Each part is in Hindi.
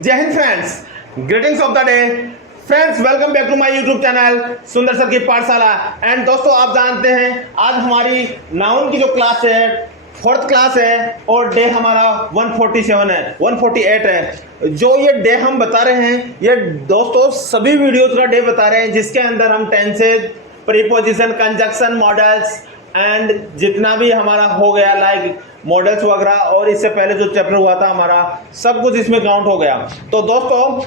जय हिंद friends, greetings of the day friends. Welcome back to my YouTube channel Sundar sir की पाठशाला। एंड दोस्तों, आप जानते हैं आज हमारी नाउन की जो क्लास है फोर्थ क्लास है और डे हमारा 147 है 148 है। जो ये डे हम बता रहे हैं ये दोस्तों सभी वीडियोज का डे बता रहे हैं जिसके अंदर हम tenses, preposition, conjunction, models and जितना भी हमारा हो गया लाइक मॉडल्स वगैरह और इससे पहले जो चैप्टर हुआ था हमारा सब कुछ इसमें काउंट हो गया। तो दोस्तों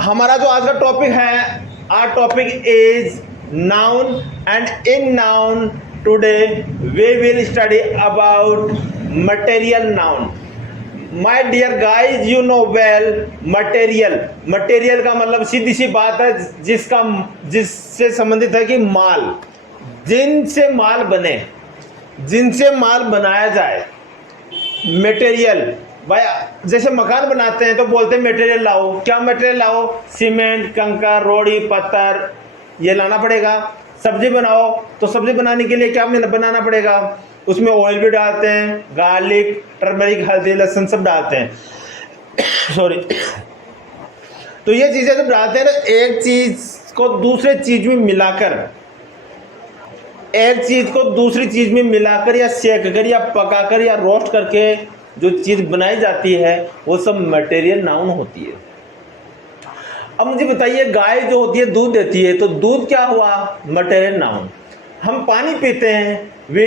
हमारा जो आज का टॉपिक है, our topic is noun and in noun today we will study about material noun. My dear guys, you know well material का मतलब सीधी सी बात है जिससे संबंधित है कि माल, जिनसे माल बने, जिनसे माल बनाया जाए। मटेरियल भाई जैसे मकान बनाते हैं तो बोलते हैं मटेरियल लाओ। क्या मटेरियल लाओ? सीमेंट, कंकर, रोड़ी, पत्थर ये लाना पड़ेगा। सब्जी बनाओ तो सब्जी बनाने के लिए क्या बनाना पड़ेगा? उसमें ऑयल भी डालते हैं, गार्लिक, टर्मरिक, हल्दी, लहसुन सब डालते हैं सॉरी। तो ये चीजें जब डालते हैं तो एक चीज को दूसरे चीज में मिलाकर, एक चीज को दूसरी चीज में मिलाकर या सेक कर या पकाकर या रोस्ट करके जो चीज बनाई जाती है वो सब मटेरियल नाउन होती है। अब मुझे बताइए, गाय जो होती है दूध देती है, तो दूध क्या हुआ? Material noun. हम पानी पीते हैं, वी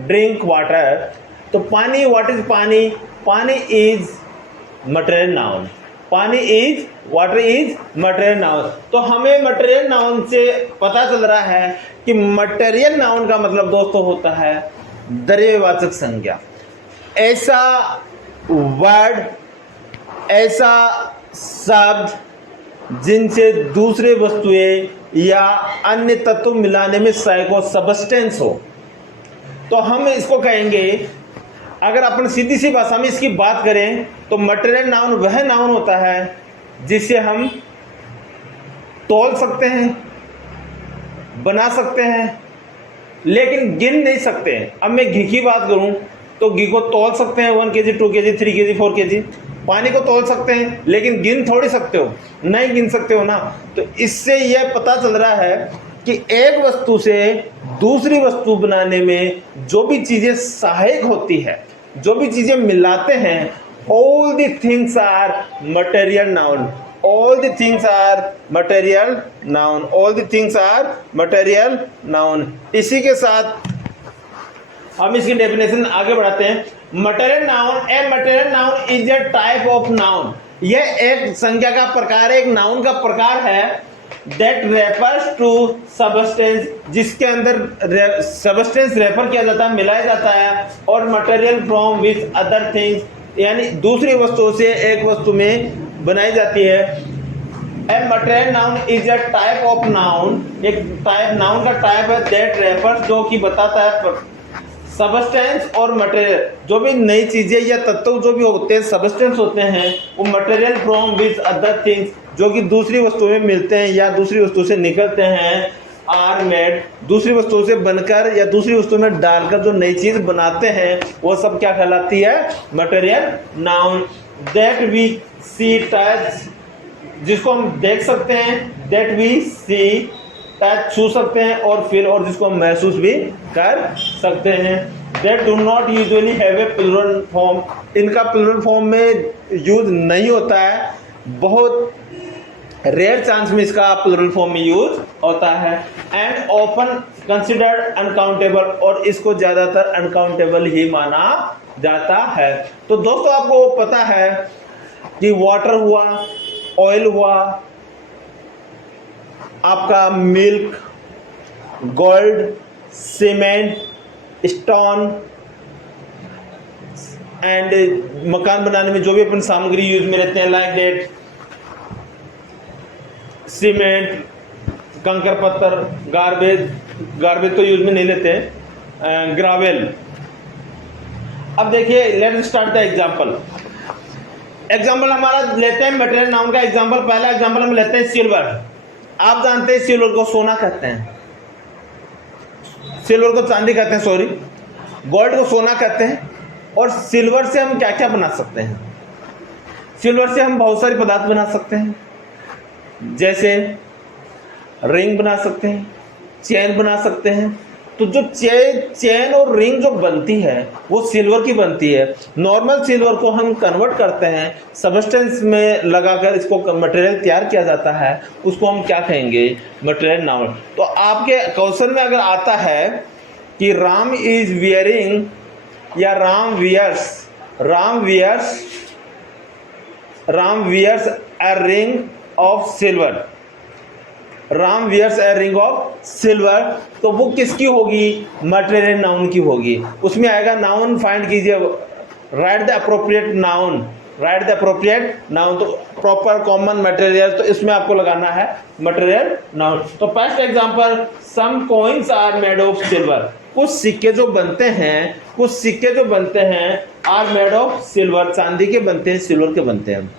ड्रिंक वाटर, तो पानी, व्हाट इज पानी? पानी इज मटेरियल नाउन। पानी is, water is material noun. तो हमें मटेरियल नाउन से पता चल रहा है कि मटेरियल नाउन का मतलब दोस्तों होता है द्रव्यवाचक संज्ञा। ऐसा वर्ड, ऐसा शब्द जिनसे दूसरे वस्तुएं या अन्य तत्व मिलाने में सहायक हो, सबस्टेंस हो। तो हम इसको कहेंगे, अगर अपन सीधी सी भाषा में इसकी बात करें तो मटेरियल नाउन वह नाउन होता है जिसे हम तौल सकते हैं, बना सकते हैं, लेकिन गिन नहीं सकते हैं। अब मैं घी की बात करूं तो घी को तौल सकते हैं, 1 kg, 2 kg, 3 kg, 4 kg। पानी को तौल सकते हैं लेकिन गिन थोड़ी सकते हो, नहीं गिन सकते हो ना। तो इससे यह पता चल रहा है कि एक वस्तु से दूसरी वस्तु बनाने में जो भी चीजें सहायक होती है, जो भी चीजें मिलाते हैं, all the things are material noun, all the things are material noun, all the things are material noun। इसी के साथ हम इसकी डेफिनेशन आगे बढ़ाते हैं। Material noun, a material noun is a type of noun. यह एक संज्ञा का प्रकार है, एक नाउन का प्रकार है that refers to substance, जिसके अंदर सबस्टेंस रेफर किया जाता है, मिलाया जाता है, और material from which other things, यानी दूसरी वस्तुओं से एक वस्तु में बनाई जाती है। A material noun is a type of noun, एक टाइप नाउन का टाइप है दैट रेफर्स, जो कि बताता है सबस्टेंस और मटेरियल, जो भी नई चीजें या तत्व जो भी होते हैं सबस्टेंस होते हैं, वो material from which other things, जो कि दूसरी वस्तु में मिलते हैं या दूसरी वस्तु से निकलते हैं, आर मेड, दूसरी वस्तु से बनकर या दूसरी वस्तु में डालकर जो नई चीज बनाते हैं वो सब क्या कहलाती है? Material noun. That we see, touch, जिसको हम देख सकते हैं, दैट वी सी, टच, छू सकते हैं, और फील, और जिसको हम महसूस भी कर सकते हैं। That do not usually have a plural form, इनका प्लूरल फॉर्म में यूज नहीं होता है, बहुत रेयर चांस में इसका प्लूरल फॉर्म में यूज होता है। एंड ऑफन कंसिडर्ड अनकाउंटेबल, और इसको ज्यादातर अनकाउंटेबल ही माना जाता है। तो दोस्तों आपको पता है कि वाटर हुआ, ऑयल हुआ, आपका milk, gold, cement, stone and मकान बनाने में जो भी अपन सामग्री यूज में रहते हैं, लाइक डेट सीमेंट, कंकर, पत्थर, गार्बेज तो यूज में नहीं लेते हैं, ग्रावेल। अब देखिए, लेट्स स्टार्ट द एग्जांपल हमारा लेते हैं मटेरियल नाउन का एग्जांपल। पहला एग्जांपल हम लेते हैं सिल्वर। आप जानते हैं सिल्वर को सोना कहते हैं, सिल्वर को चांदी कहते हैं, सॉरी, गोल्ड को सोना कहते हैं। और सिल्वर से हम क्या क्या बना सकते हैं? सिल्वर से हम बहुत सारे पदार्थ बना सकते हैं, जैसे रिंग बना सकते हैं, चेन बना सकते हैं। तो जो चेन और रिंग जो बनती है वो सिल्वर की बनती है। नॉर्मल सिल्वर को हम कन्वर्ट करते हैं, सबस्टेंस में लगाकर इसको मटेरियल तैयार किया जाता है, उसको हम क्या कहेंगे? Material noun. तो आपके क्वेश्चन में अगर आता है कि राम इज वियरिंग या Ram wears a ring of silver, Ram wears a ring of silver, तो वो किसकी होगी? मटेरियल नाउन की होगी। उसमें आएगा नाउन फाइंड कीजिए, राइट द अप्रोप्रिएट नाउन, तो प्रॉपर कॉमन मटेरियल, तो इसमें आपको लगाना है मटेरियल नाउन। तो first example, some coins are made of silver, कुछ सिक्के जो बनते हैं आर मेड ऑफ सिल्वर, चांदी के बनते हैं, सिल्वर के बनते हैं।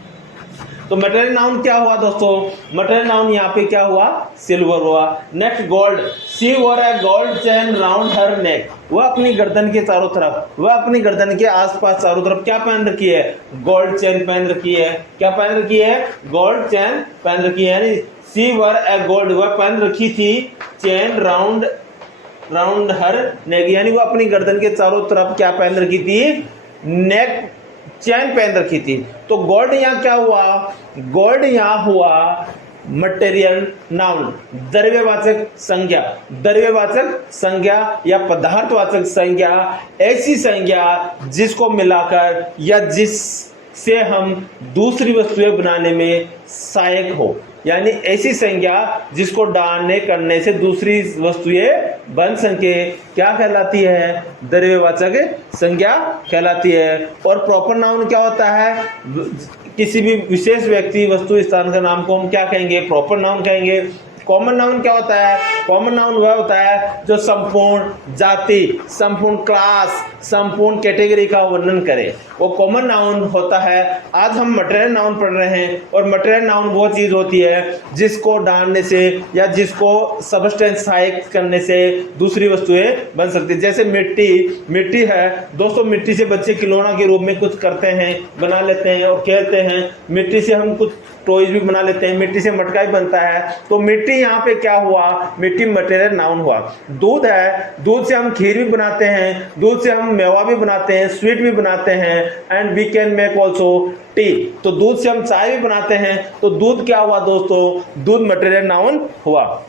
तो मटेरियल नाउन क्या हुआ दोस्तों? मटेरियल नाउन यहाँ पे क्या हुआ? सिल्वर हुआ। Next, gold, she wore a gold chain round her neck, वह अपनी गर्दन के चारों तरफ, वह अपनी गर्दन के आसपास चारों तरफ क्या पहन रखी है? गोल्ड चेन पहन रखी है। क्या पहन रखी है? गोल्ड चेन पहन रखी है। यानी शी वोर ए गोल्ड, वह पहन रखी थी चेन राउंड हर नेक, यानी वो अपनी गर्दन के चारों तरफ क्या पहन रखी थी? नेक चैन पहन रखी थी। तो गोल्ड यहाँ क्या हुआ? गोल्ड यहाँ हुआ मटेरियल नाउन, द्रव्यवाचक संज्ञा या पदार्थवाचक संज्ञा, ऐसी संज्ञा जिसको मिलाकर या जिससे हम दूसरी वस्तुएं बनाने में सहायक हो, यानी ऐसी संज्ञा जिसको डालने करने से दूसरी वस्तुएं बन सके, क्या कहलाती है? द्रव्यवाचक संज्ञा कहलाती है। और प्रॉपर नाउन क्या होता है? किसी भी विशेष व्यक्ति, वस्तु, स्थान का नाम को हम क्या कहेंगे? प्रॉपर नाउन कहेंगे। कॉमन नाउन क्या होता है? कॉमन नाउन वह होता है जो संपूर्ण जाति, संपूर्ण क्लास, संपूर्ण कैटेगरी का वर्णन करे, वो कॉमन नाउन होता है। आज हम मटेरियल नाउन पढ़ रहे हैं, और मटेरियल नाउन वो चीज होती है जिसको डालने से या जिसको सबस्टेंस सहायक करने से दूसरी वस्तुएं बन सकती है। जैसे मिट्टी है दोस्तों, मिट्टी से बच्चे खिलौना के रूप में कुछ करते हैं, बना लेते हैं और खेलते हैं। मिट्टी से हम कुछ टॉयज भी बना लेते हैं, मिट्टी से मटका भी बनता है। तो मिट्टी यहाँ पे क्या हुआ? मिट्टी मटेरियल नाउन हुआ। दूध है, दूध से हम खीर भी बनाते हैं, दूध से हम मेवा भी बनाते हैं, स्वीट भी बनाते हैं, and we can make also tea, तो दूध से हम चाय भी बनाते हैं। तो दूध क्या हुआ दोस्तों? दूध मटेरियल नाउन हुआ।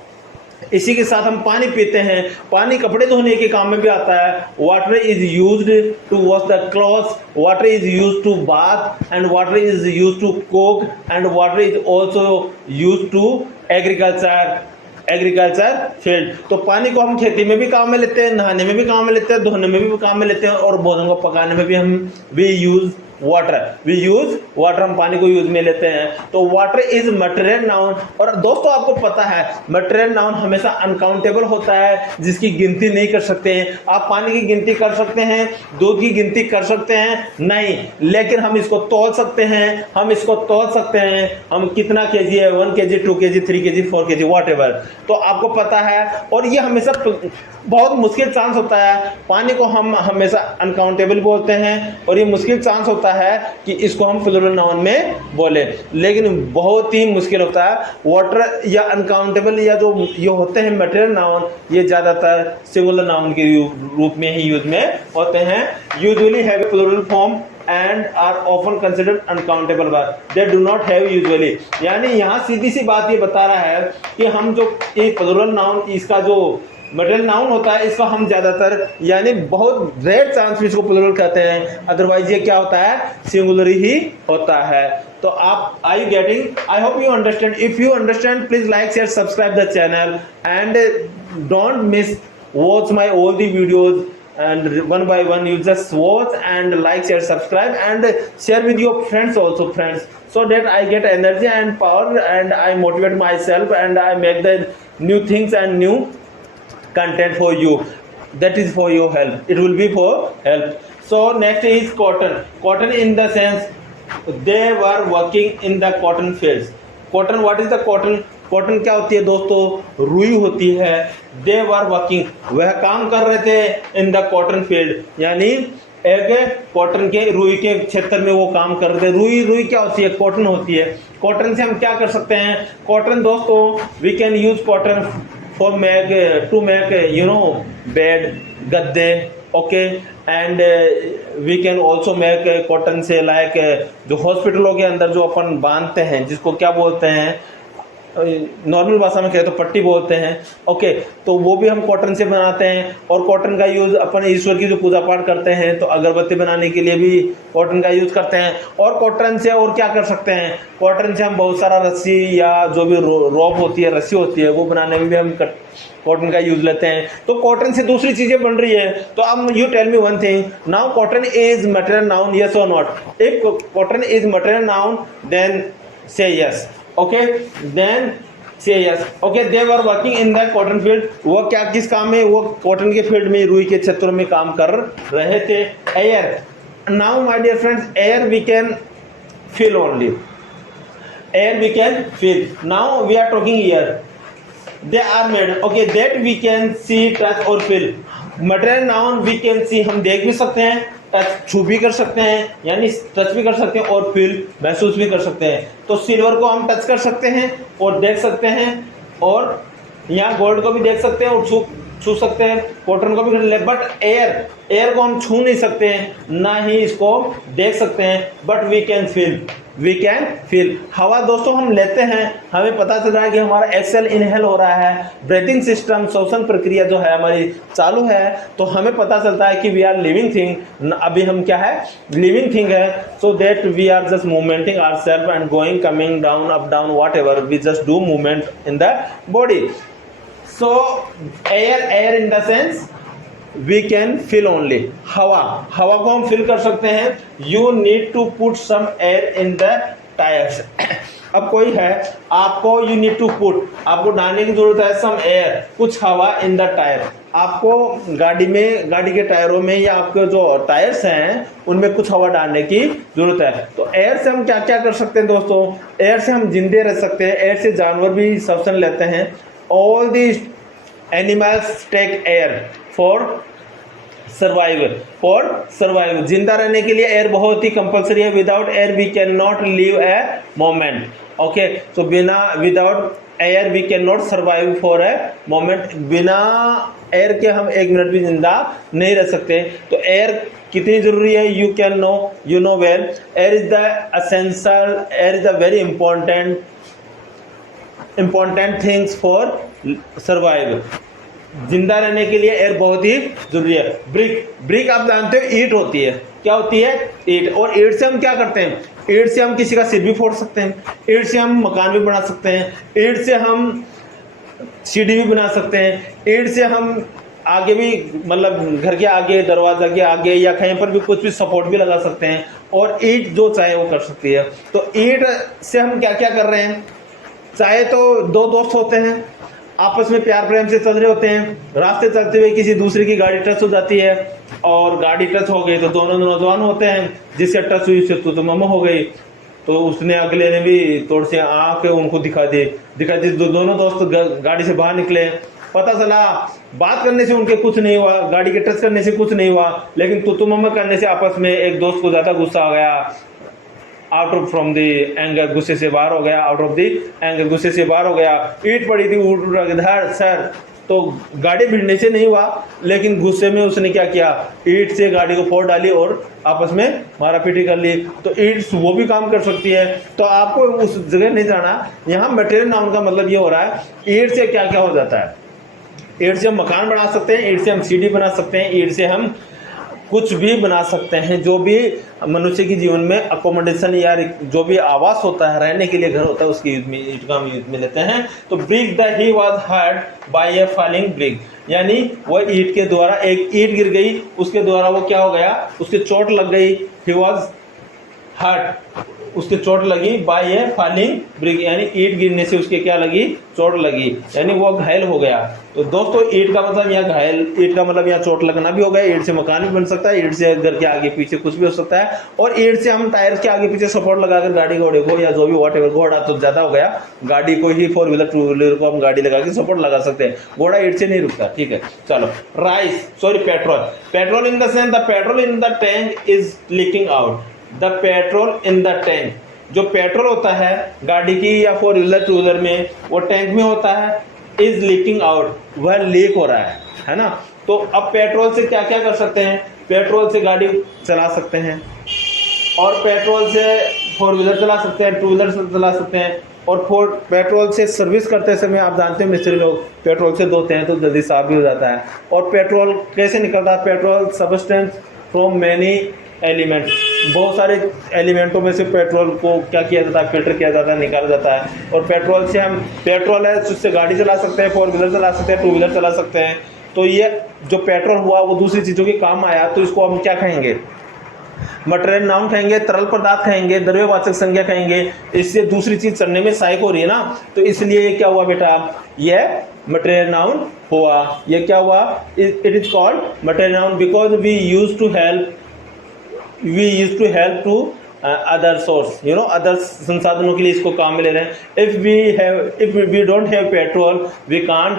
इसी के साथ हम पानी पीते हैं, पानी कपड़े धोने के काम में भी आता है। Water is used to wash the clothes, water is used to bath, and water is used to cook, and water is also used to agriculture field. तो पानी को हम खेती में भी काम में लेते हैं, नहाने में भी काम में लेते हैं, धोने में भी काम में लेते हैं, और भोजन को पकाने में भी हम यूज वाटर, हम पानी को यूज में लेते हैं। तो वाटर इज मटेरियल नाउन। और दोस्तों आपको पता है मटेरियल नाउन हमेशा अनकाउंटेबल होता है, जिसकी गिनती नहीं कर सकते हैं। आप पानी की गिनती कर सकते हैं, दूध की गिनती कर सकते हैं? नहीं, लेकिन हम इसको तौल सकते हैं, हम कितना केजी है, 1 kg, 2 kg, 3 kg, 4 kg, whatever. तो आपको पता है, और ये हमेशा बहुत मुश्किल चांस होता है। पानी को हम हमेशा अनकाउंटेबल बोलते हैं, और ये मुश्किल चांस होता है कि इसको हम प्लूरल नाउन में बोले, लेकिन बहुत ही मुश्किल होता है। वाटर या अनकाउंटेबल या जो ये होते हैं मटेरियल नाउन, ये ज्यादातर सिंगुलर नाउन के रूप में ही यूज में होते हैं। Usually have plural form and are often considered uncountable but they do not have usually। यानी यहाँ सीधी सी बात ये बता रहा है कि हम जो एक प्लूरल नाउन, इसका जो मटेरियल नाउन होता है, इसको हम ज्यादातर यानी बहुत रेयर चांस में इसको प्लूरल कहते हैं, अदरवाइज ये क्या होता है? सिंगुलर ही होता है। तो आप are you getting? I hope you understand. If you understand, please like, share, subscribe the channel, and don't miss watch my all the videos, and one by one you just watch and like, share, subscribe, and share with your friends also, so that I get energy and power, and I motivate myself, and I make the new things and new content for you. That is for your help, it will be for help. So next is cotton in the sense they were working in the cotton fields. Cotton, what is the cotton? Cotton क्या होती है दोस्तों? रुई होती है। दे वर वर्किंग, वह काम कर रहे थे इन द कॉटन फील्ड, यानी एक कॉटन के रुई के क्षेत्र में वो काम करते हैं। रुई क्या होती है? कॉटन होती है। कॉटन से हम क्या कर सकते हैं? कॉटन दोस्तों, we can use cotton for to make bed, गद्दे, okay, and we can also make cotton से लाइक जो हॉस्पिटलों के अंदर जो अपन बांधते हैं, जिसको क्या बोलते हैं, नॉर्मल भाषा में कहे तो पट्टी बोलते हैं, ओके, तो वो भी हम कॉटन से बनाते हैं। और कॉटन का यूज़ अपन ईश्वर की जो पूजा पाठ करते हैं तो अगरबत्ती बनाने के लिए भी कॉटन का यूज़ करते हैं। और कॉटन से और क्या कर सकते हैं? कॉटन से हम बहुत सारा रस्सी या जो भी रोप होती है, रस्सी होती है, वो बनाने में भी हम कॉटन का यूज लेते हैं। तो कॉटन से दूसरी चीजें बन रही है। तो अब you tell me one thing, now cotton is material noun, yes और not? If cotton is material noun then say yes, okay, then say yes, okay. They were working in the cotton field, वो क्या किस काम में? वो कॉटन के फील्ड में, रुई के क्षेत्र में काम कर रहे थे। Air, now my dear friends, air we can feel only, air we can feel. Now we are talking air, they are made, okay, that we can see, touch और feel। material noun we can see, हम देख भी सकते हैं, टच छू भी कर सकते हैं, यानी टच भी कर सकते हैं, और फील महसूस भी कर सकते हैं। तो सिल्वर को हम टच कर सकते हैं और देख सकते हैं, और यहाँ गोल्ड को भी देख सकते हैं और छू सकते हैं, कॉटन को भी कर ले। बट एयर को हम छू नहीं सकते हैं, ना ही इसको देख सकते हैं, बट वी कैन फील। हवा दोस्तों हम लेते हैं, हमें पता चल रहा है कि हमारा एक्सेल इनहेल हो रहा है, ब्रीथिंग सिस्टम, श्वसन प्रक्रिया जो है हमारी चालू है, तो हमें पता चलता है कि वी आर लिविंग थिंग। अभी हम क्या है? लिविंग थिंग है। So that we are just movementing our self and going, coming, down, up, down, whatever, we just do movement in the body. So air in the sense we can feel only। हवा को हम फील कर सकते हैं। You need to put some air in the tires। अब कोई है, आपको you need to put, आपको डालने की जरूरत है some air, कुछ हवा in the tire। आपको गाड़ी के टायरों में या आपके जो टायर्स हैं उनमें कुछ हवा डालने की जरूरत है। तो एयर से हम क्या क्या कर सकते हैं दोस्तों? एयर से हम जिंदे रह सकते हैं, एयर से जानवर भी श्वसन लेते हैं। All these animals take air for survival। जिंदा रहने के लिए एयर बहुत ही कंपलसरी है। Without air we can not live a moment, okay. So without air we can not survive for a moment. बिना एयर के हम एक मिनट भी जिंदा नहीं रह सकते। तो एयर कितनी जरूरी है? You know well, air is the essential, air is the very important things for survival। जिंदा रहने के लिए एयर बहुत ही जरूरी है। ब्रिक आप जानते हो ईंट होती है। क्या होती है? ईंट। और ईंट से हम क्या करते हैं? ईंट से हम किसी का सिर भी फोड़ सकते हैं, ईंट से हम मकान भी बना सकते हैं, ईंट से हम सीढ़ी भी बना सकते हैं, ईंट से हम आगे भी, मतलब घर के आगे, दरवाजा के आगे या कहीं पर भी कुछ भी सपोर्ट भी लगा सकते हैं। और ईंट जो चाहे वो कर सकती है। तो ईंट से हम क्या क्या कर रहे हैं? चाहे तो दो दोस्त होते हैं, आपस में प्यार प्रेम से चल रहे होते हैं, रास्ते चलते हुए किसी दूसरे की गाड़ी टच हो जाती है, और गाड़ी टच हो गई तो दोनों नौजवान होते हैं, जिससे टच हुई उससे तो मम्मा हो गई, तो उसने अगले ने भी थोड़ी सी आके उनको दिखा दी। दोनों दोस्त गाड़ी से बाहर निकले, पता चला बात करने से उनके कुछ नहीं हुआ, गाड़ी के टच करने से कुछ नहीं हुआ, लेकिन तो मम्मा करने से आपस में एक दोस्त को ज्यादा गुस्सा आ गया, out of from the anger, गुस्से से बाहर हो गया, आउट ऑफ द एंगर, गुस्से से बाहर हो गया। ईंट पड़ी थी, उड़ सर, तो गाड़ी भिड़ने से नहीं हुआ, लेकिन गुस्से में उसने क्या किया? ईंट से गाड़ी को फोड़ डाली और आपस में मारापीटी कर ली। तो ईंट वो भी काम कर सकती है। तो आपको उस जगह नहीं जाना। यहाँ मटेरियल नाउन का मतलब ये हो रहा है, ईंट से क्या क्या हो जाता है? ईंट से हम मकान बना सकते हैं, ईंट से हम सीढ़ी बना सकते हैं, ईंट से हम कुछ भी बना सकते हैं। जो भी मनुष्य के जीवन में अकोमोडेशन या जो भी आवास होता है, रहने के लिए घर होता है, उसकी ईंट का हम यूज में लेते हैं। तो brick the he was hurt by a falling brick, यानी वह ईंट के द्वारा, एक ईंट गिर गई, उसके द्वारा वो क्या हो गया? उसके चोट लग गई। ही वाज हर्ट, उसके चोट लगी बाय ए फॉलिंग ब्रिक, यानी ईंट गिरने से उसके क्या लगी, चोट लगी, यानी वो घायल हो गया। तो दोस्तों ईंट का मतलब यहाँ घायल, ईंट का मतलब यहाँ चोट लगना भी हो गया। ईंट से मकान भी बन सकता है, ईंट से घर के आगे पीछे कुछ भी हो सकता है, और ईंट से हम टायर के आगे पीछे सपोर्ट लगाकर गाड़ी घोड़े को या जो भी वॉट एवर, घोड़ा तो ज्यादा हो गया, गाड़ी को ही 4 व्हीलर 2 व्हीलर को हम गाड़ी लगा के सपोर्ट लगा सकते हैं, घोड़ा ईंट से नहीं रुकता। ठीक है, चलो rice sorry petrol, petrol in the sense the petrol in the tank is leaking out, the petrol in the tank, जो पेट्रोल होता है गाड़ी की या 4 व्हीलर 2 व्हीलर में, वो टैंक में होता है, इज लीकिंग आउट, वह लीक हो रहा है ना। तो अब पेट्रोल से क्या क्या कर सकते हैं, पेट्रोल से गाड़ी चला सकते हैं, और पेट्रोल से 4 व्हीलर चला सकते हैं, 2 व्हीलर चला सकते हैं, और पेट्रोल से सर्विस करते समय आप जानते हैं मिस्त्री लोग पेट्रोल से धोते हैं तो जल्दी साफ भी हो जाता है। और पेट्रोल कैसे निकलता है, petrol substance from many element, बहुत सारे एलिमेंटों में से पेट्रोल को क्या किया जाता है, फिल्टर किया जाता है, निकाला जाता है। और पेट्रोल से हम, पेट्रोल है उससे गाड़ी चला सकते हैं, 4 व्हीलर चला सकते हैं, 2 व्हीलर चला सकते हैं। तो ये जो पेट्रोल हुआ वो दूसरी चीज़ों के काम आया, तो इसको हम क्या कहेंगे, मटेरियल नाउन कहेंगे, तरल पदार्थ कहेंगे, द्रव्यवाचक संज्ञा कहेंगे। इससे दूसरी चीज चढ़ने में सहायक हो रही है ना, तो इसलिए ये क्या हुआ बेटा, ये मटेरियल नाउन हुआ। ये क्या हुआ, it is called material noun because we use to help to other source, you know, other संसाधनों के लिए इसको काम में ले रहे हैं। If we don't have petrol we can't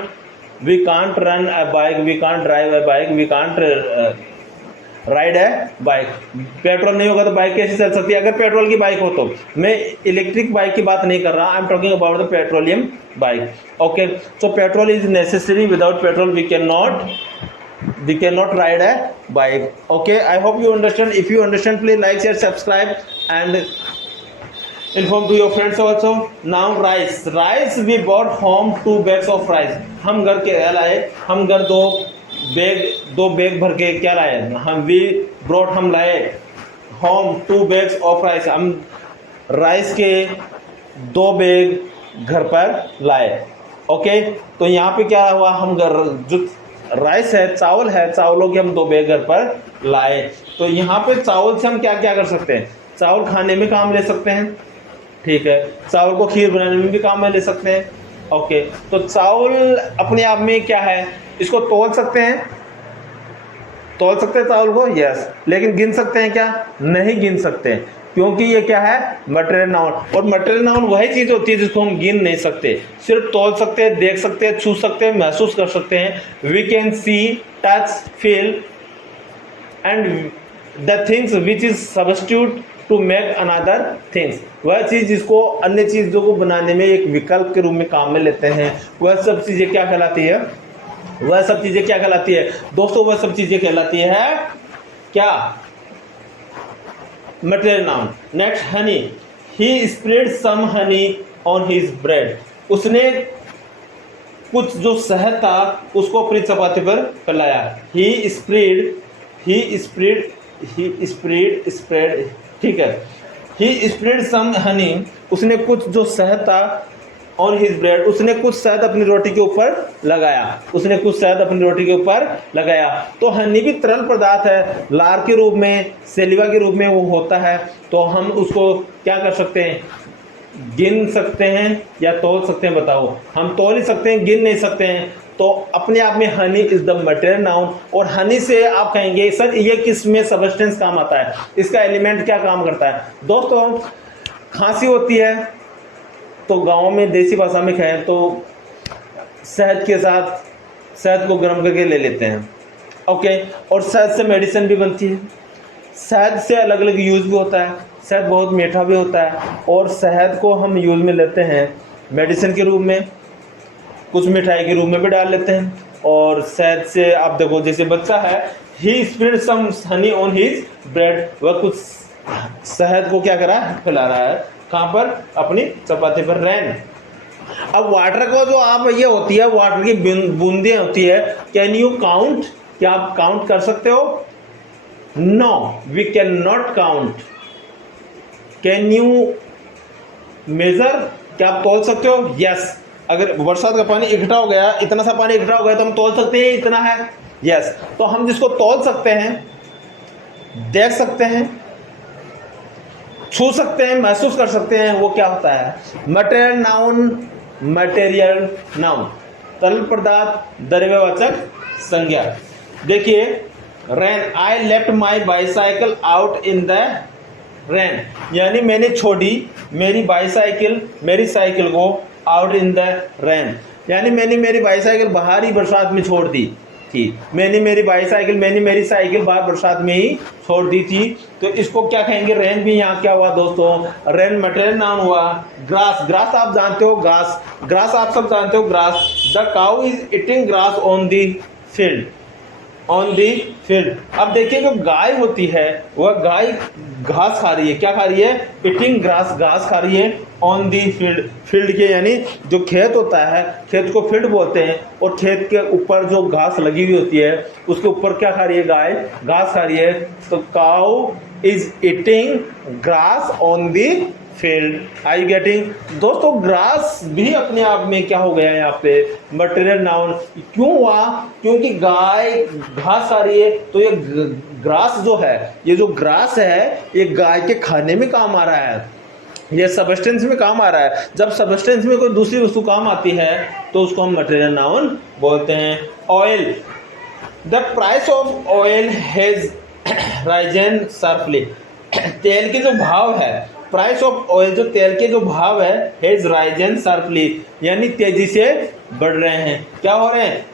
run a bike, we can't drive a bike, we can't ride है बाइक। पेट्रोल नहीं होगा तो बाइक कैसे चल सकती है, अगर पेट्रोल की बाइक हो तो। मैं इलेक्ट्रिक बाइक की बात नहीं कर रहा, I am talking about the petroleum bike. Okay, so petrol is necessary, without petrol we can not ride a bike. Okay, I hope you understand. If you understand, please like, share, subscribe and inform to your friends also. Now rice we bought home 2 bags of rice. हम घर के लाए, हम घर दो बैग भर के क्या लाए, हम लाए होम 2 bags ऑफ राइस, हम राइस के 2 बैग घर पर लाए। ओके, तो यहाँ पे क्या हुआ, हम घर जो राइस है, चावलों के हम 2 बैग घर पर लाए। तो यहाँ पे चावल से हम क्या क्या कर सकते हैं, चावल खाने में काम ले सकते हैं, ठीक है, चावल को खीर बनाने में भी काम में ले सकते हैं। ओके, तो चावल अपने आप में क्या है, इसको तौल सकते हैं चावल को, यस, लेकिन गिन सकते हैं क्या, नहीं गिन सकते, क्योंकि ये क्या है, मटेरियल नाउन। और मटेरियल नाउन वही चीज होती है जिसको हम गिन नहीं सकते, सिर्फ तौल सकते हैं, देख सकते हैं, छू सकते हैं, महसूस कर सकते हैं। We can see, touch, feel and the things which is substitute to make another things, वह चीज जिसको अन्य चीजों को बनाने में एक विकल्प के रूप में काम में लेते हैं, वह सब चीजें क्या कहलाती है, दोस्तों, वह सब चीजें कहलाती है क्या, material noun. Next, honey, he spread some honey on his bread, उसने कुछ जो शहद था उसको अपनी चपाती पर फैलाया। ही स्प्रेड, ठीक है, ही स्प्रेड सम हनी, उसने कुछ जो शहद था, ऑन हिज ब्रेड, उसने कुछ शहद अपनी रोटी के ऊपर लगाया। तो हनी भी तरल पदार्थ है, लार के रूप में, सेलिवा के रूप में वो होता है। तो हम उसको क्या कर सकते हैं, गिन सकते हैं या तौल सकते हैं, बताओ, हम तौल ही सकते हैं, गिन नहीं सकते हैं। तो अपने आप में honey is the material noun. और हनी से आप कहेंगे सर ये किस में सबस्टेंस काम आता है, इसका एलिमेंट क्या काम करता है। दोस्तों, खांसी होती है तो गाँव में देसी भाषा में कहें तो शहद के साथ शहद को गर्म करके ले लेते हैं। ओके, और शहद से मेडिसिन भी बनती है, शहद से अलग अलग यूज़ भी होता है, शहद बहुत मीठा भी होता है, और शहद को हम यूज़ में लेते हैं मेडिसिन के रूप में, कुछ मिठाई के रूप में भी डाल लेते हैं। और शहद से आप देखो, जैसे बच्चा है, he spread some honey on his bread, वह कुछ शहद को क्या करा, फैला रहा है, कहाँ पर, अपनी चपाती पर। रैन, अब वाटर को जो आप ये होती है, वाटर की बूंदें होती है, कैन यू काउंट, क्या आप काउंट कर सकते हो, no we can not count. Can you measure, क्या आप तौल सकते हो, यस, अगर बरसात का पानी इकट्ठा हो गया, इतना सा पानी इकट्ठा हो गया तो हम तौल सकते हैं इतना है, यस। तो हम जिसको तौल सकते हैं, देख सकते हैं, छू सकते हैं, महसूस कर सकते हैं, वो क्या होता है? मटेरियल नाउन, मटेरियल नाउन, तरल पदार्थ, द्रव्यवाचक संज्ञा। देखिए rain, I left my bicycle out in the rain, यानी मैंने छोड़ी मेरी बाईसाइकिल, मेरी साइकिल को आउट इन द रेन, यानी मैंने मेरी बाईसाइकिल बाहर ही बरसात में छोड़ दी थी। मैंने मेरी साइकिल बाहर बरसात में ही छोड़ दी थी। तो इसको क्या कहेंगे? रेन भी यहाँ क्या हुआ दोस्तों? रेन मटेरियल नाउन हुआ। ग्रास, ग्रास आप जानते हो, ग्रास आप सब जानते हो, grass. The cow is eating grass on the field, on the field. अब देखिए जो गाय होती है वह गाय घास खा रही है। क्या खा रही है? ईटिंग ग्रास, घास खा रही है। ऑन दी फील्ड, फील्ड के यानी जो खेत होता है, खेत को फील्ड बोलते हैं। और खेत के ऊपर जो घास लगी हुई होती है उसके ऊपर क्या खा रही है? गाय घास खा रही है। तो cow is eating grass on the field. I getting? दोस्तों ग्रास भी अपने आप में क्या हो गया है यहाँ पे? Material noun. क्यों हुआ? क्योंकि गाय घास खा रही है, तो ये ग्रास जो है, ये जो ग्रास है, ये गाय के खाने में काम आ रहा है, ये सबस्टेंस में काम आ रहा है। जब सबस्टेंस में कोई दूसरी वस्तु काम आती है तो उसको हम मटेरियल नाउन बोलते हैं। Oil, the price of oil has risen sharply, तेल के जो भाव है, प्राइस ऑफ ऑयल, जो तेल के जो भाव है, हैज राइजन शार्पली, यानी तेजी से बढ़ रहे हैं। क्या हो रहे हैं?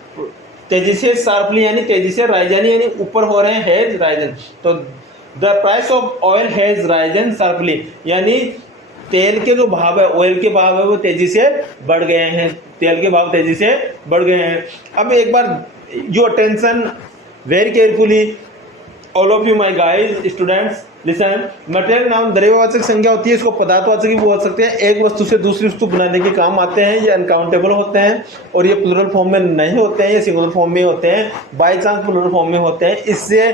तेजी से, शार्पली यानी तेजी से, राइजन यानी ऊपर हो रहे हैं, हैज राइजन। तो the price of oil has risen sharply, यानी तेल के जो भाव है, ऑयल के भाव है, वो तेजी से बढ़ गए हैं, तेल के भाव तेजी से बढ़ गए हैं। अब एक बार your attention very carefully, all of you my guys students listen. Material noun द्रव्यवाचक संज्ञा होती है, इसको पदार्थवाचक भी बोल सकते हैं। एक वस्तु से दूसरी वस्तु बनाने के काम आते हैं। ये अनकाउंटेबल होते हैं और ये प्लूरल फॉर्म में नहीं होते हैं, ये सिंगुलर फॉर्म में होते हैं, बाई चांस प्लूरल फॉर्म में होते हैं। इससे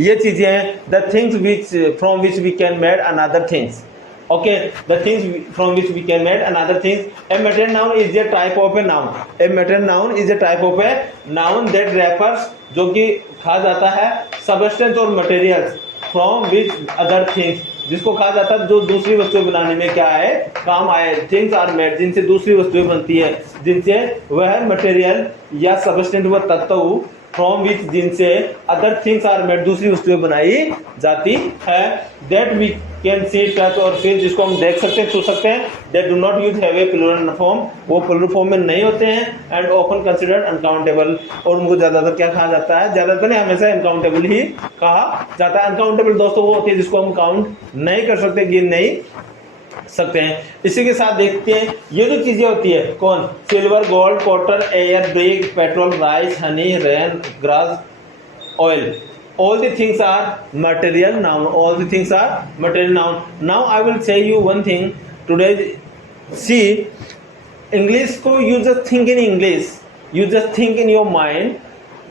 ये चीजें हैं, the things which from which we can made another things. Okay, the things from which we can make another things. A material noun is a type of a noun. A material noun is a type of a noun that refers, जो कि कहा जाता है substance और materials from which other things, जिसको कहा जाता है जो दूसरी वस्तुएं बनाने में क्या है? काम आए। Things are made, जिनसे दूसरी वस्तुएं बनती है, जिनसे वह मटेरियल या सबस्टेंट व तत्व, फ्रॉम विच, जिनसे अदर थिंग्स आर मेड, दूसरी वस्तुएं बनाई जाती है। That we can see, touch और फील, जिसको हम देख सकते हैं, छू सकते हैं। That do not use have a plural form, वो प्लूरल फॉर्म में नहीं होते हैं। एंड ऑफन कंसिडर्ड अनकाउंटेबल, और उनको ज्यादातर क्या कहा जाता है? ज्यादातर नहीं, हमेशा अनकाउंटेबल ही कहा जाता है। अनकाउंटेबल दोस्तों वो होती है जिसको हम काउंट नहीं कर सकते, गिन नहीं सकते हैं। इसी के साथ देखते हैं ये जो चीजें होती है, कौन? Silver, gold, cotton, air, brick, petrol, rice, Honey, rain, grass, oil, all the things are material noun, all the things are material noun. Now I will say you one thing today. See, English को you just think in English, you just think in your mind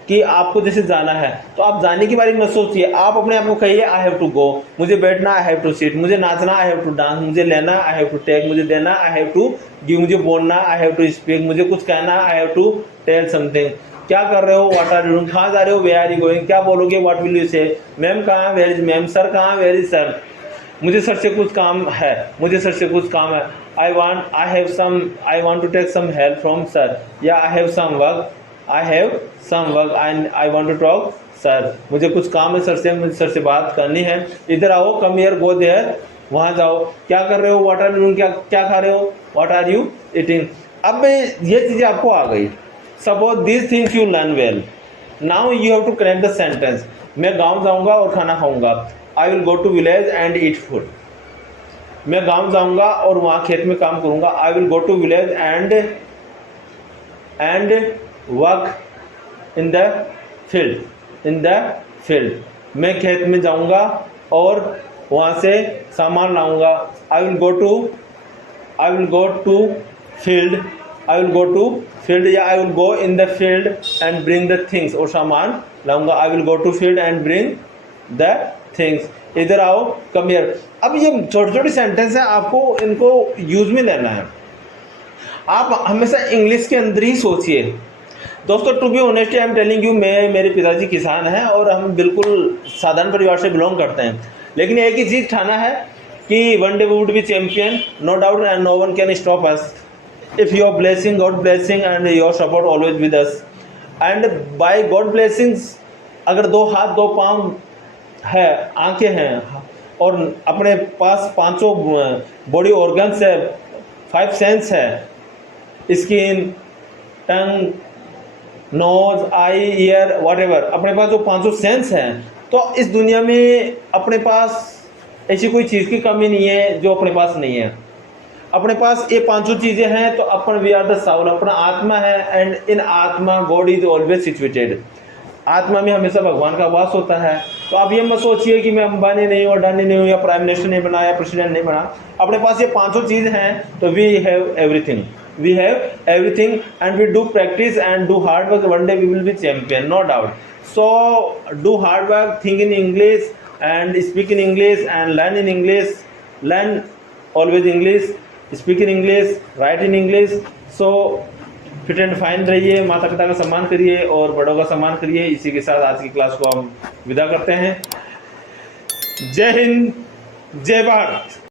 कि आपको जैसे जाना है तो आप जाने के बारे में सोचिए। आप अपने आप को कहिए आई हैव टू गो, मुझे बैठना, आई हैव टू सीट, मुझे नाचना, आई हैव टू डांस, मुझे लेना, आई हैव टू टेक, मुझे देना, आई हैव टू गिव, मुझे बोलना, आई हैव टू स्पीक, मुझे कुछ कहना, I have to tell something. क्या कर रहे हो? What are you doing? कहाँ जा रहे हो? Where are you going? क्या बोलोगे? What will you say? Ma'am कहाँ? Where is ma'am? सर कहाँ? Where is sir? मुझे सर से कुछ काम है, मुझे सर से कुछ काम है। I want to take some help from sir, या I have some work, I want to talk sir, मुझे कुछ काम है सर से, मुझे सर से बात करनी है। इधर आओ, कम हियर, गो देयर, वहां जाओ। क्या कर रहे हो? व्हाट आर यू, क्या खा रहे हो? What are you eating? अब ये चीजें आपको आ गई। Suppose this things you learn well, now you have to connect the sentence. मैं गाँव जाऊंगा और खाना खाऊंगा। I will go to village and eat food. मैं गाँव जाऊंगा और वहाँ खेत में काम करूंगा। I will go to village and work in the field. मैं खेत में जाऊंगा और वहाँ से सामान लाऊंगा। I will go to field या I will go in the field and bring the things, और सामान लाऊंगा। I will go to field and bring the things. इधर आओ, कम हियर। अब ये छोटी छोटी सेंटेंस है, आपको इनको यूज में लेना है। आप हमेशा इंग्लिश के अंदर ही सोचिए। दोस्तों to be honest I am telling you, मेरे पिताजी किसान हैं और हम बिल्कुल साधारण परिवार से बिलोंग करते हैं। लेकिन एक ही चीज़ ठाना है कि one day we would be champion, no doubt, and no one can stop us. If your blessing, God blessing, and your support always with us. And by God blessings, अगर 2 हाथ 2 पाँव है, आंखें हैं और अपने पास 5 बॉडी ऑर्गन्स है, 5 सेंस है, स्किन, टंग, नोज, आई, ईयर, व्हाटएवर, अपने पास जो 5 सेंस हैं, तो इस दुनिया में अपने पास ऐसी कोई चीज़ की कमी नहीं है जो अपने पास नहीं है। अपने पास ये 5 चीज़ें हैं, तो अपन वी आर द साउल, अपना आत्मा है, एंड इन आत्मा गॉड इज ऑलवेज सिचुएटेड। आत्मा में हमेशा भगवान का वास होता है। तो आप ये मत सोचिए कि मैं अंबानी नहीं हूँ, अडानी नहीं हूँ, या प्राइम मिनिस्टर नहीं बना, या प्रेसिडेंट नहीं बना। अपने पास ये 5 चीज़ हैं, तो we have everything, we have everything, and we do practice and do hard work. One day we will be champion, no doubt. So do hard work, think in English and speak in English, and learn in English, learn always English, speak in English, write in English. So fit and fine रहिए, माता पिता का सम्मान करिए और बड़ों का सम्मान करिए। इसी के साथ आज की क्लास को हम विदा करते हैं। जय हिंद, जय भारत।